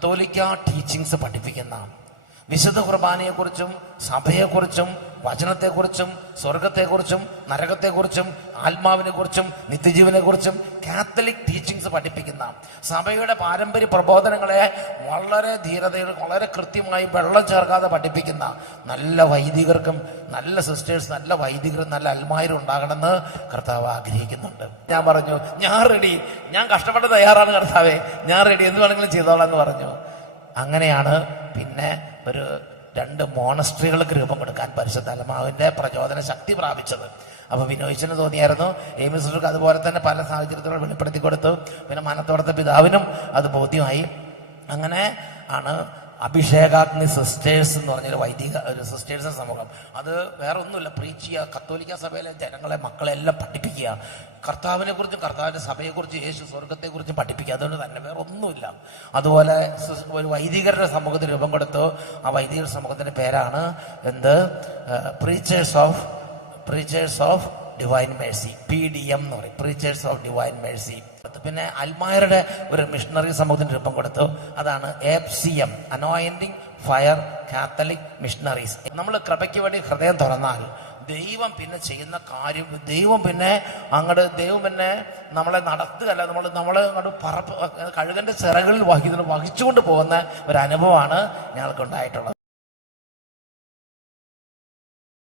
കത്തോലിക്ക ടീച്ചിങ്സ് പഠിപ്പിക്കുന്ന വിശുദ്ധ കുർബാനയെക്കുറിച്ചും സഭയെക്കുറിച്ചും വചനത്തെക്കുറിച്ചും സ്വർഗത്തെക്കുറിച്ചും നരകത്തെക്കുറിച്ചും ആത്മാവിനെക്കുറിച്ചും നിത്യജീവനെക്കുറിച്ചും കാത്തലിക് ടീച്ചിങ്സ് പഠിപ്പിക്കുന്ന സഭയുടെ പാരമ്പര്യ പ്രബോധനങ്ങളെ വളരെ ധീരതയോടെ വളരെ കൃത്യമായി വെള്ളം ചേർക്കാതെ പഠിപ്പിക്കുന്ന നല്ല വൈദികർക്കും നല്ല സിസ്റ്റേഴ്സ് നല്ല വൈദികരും നല്ല അൽമാരും ഉണ്ടാകണമെന്ന് കർത്താവ് ആഗ്രഹിക്കുന്നുണ്ട്. ഞാൻ പറഞ്ഞു, ഞാൻ റെഡി, ഞാൻ കഷ്ടപ്പെട്ട് തയ്യാറാണ് കർത്താവേ, ഞാൻ റെഡി, എന്ത് വേണമെങ്കിലും ചെയ്തോളാം എന്ന് പറഞ്ഞു. അങ്ങനെയാണ് പിന്നെ ഒരു 2 മോണസ്ട്രികൾക്ക് രൂപം കൊടുക്കാൻ പരിശുദ്ധാത്മാവിന്റെ പ്രചോദന ശക്തി പ്രാപിച്ചത്. അപ്പൊ വിനോദിച്ചന് തോന്നിയായിരുന്നു, എയിംസിലേക്ക് അതുപോലെ തന്നെ പല സാഹചര്യത്തിലും വെളിപ്പെടുത്തി കൊടുത്തു. പിന്നെ മനത്തോടത്തെ പിതാവിനും അത് ബോധ്യമായി. അങ്ങനെ ആണ് അഭിഷേകാഗ്നി സിസ്റ്റേഴ്സ് എന്ന് പറഞ്ഞൊരു വൈദിക ഒരു സിസ്റ്റേഴ്സിന്റെ സമൂഹം. അത് വേറെ ഒന്നുമില്ല, പ്രീച്ച് ചെയ്യുക, കത്തോലിക്ക സഭയിലെ ജനങ്ങളെ മക്കളെ എല്ലാം പഠിപ്പിക്കുക, കർത്താവിനെ കുറിച്ചും കർത്താവിന്റെ സഭയെക്കുറിച്ചും യേശു സ്വർഗത്തെക്കുറിച്ചും പഠിപ്പിക്കുക. അതുകൊണ്ട് തന്നെ വേറെ ഒന്നുമില്ല. അതുപോലെ ഒരു വൈദികരുടെ സമൂഹത്തിന് രൂപം കൊടുത്തു. ആ വൈദിക സമൂഹത്തിന്റെ പേരാണ് preachers of divine Mercy, PDM എന്ന് പറയും, പ്രീച്ചേഴ്സ് ഓഫ് ഡിവൈൻ മേഴ്സി. പിന്നെ അൽമായരുടെ ഒരു മിഷണറി സമൂഹത്തിന് രൂപം കൊടുത്തു. അതാണ് AFCM, anointing fire Catholic missionaries. നമ്മൾ കൃപയ്ക്ക് വേണ്ടി ഹൃദയം തുറന്നാൽ ദൈവം പിന്നെ ചെയ്യുന്ന കാര്യം, ദൈവം പിന്നെ നമ്മളെ നടത്തുകയല്ല, നമ്മളെ കഴുകന്റെ ചിറകളിൽ വഹിച്ചുകൊണ്ട് പോകുന്ന ഒരു അനുഭവമാണ് ഞങ്ങൾക്ക് ഉണ്ടായിട്ടുള്ളത്.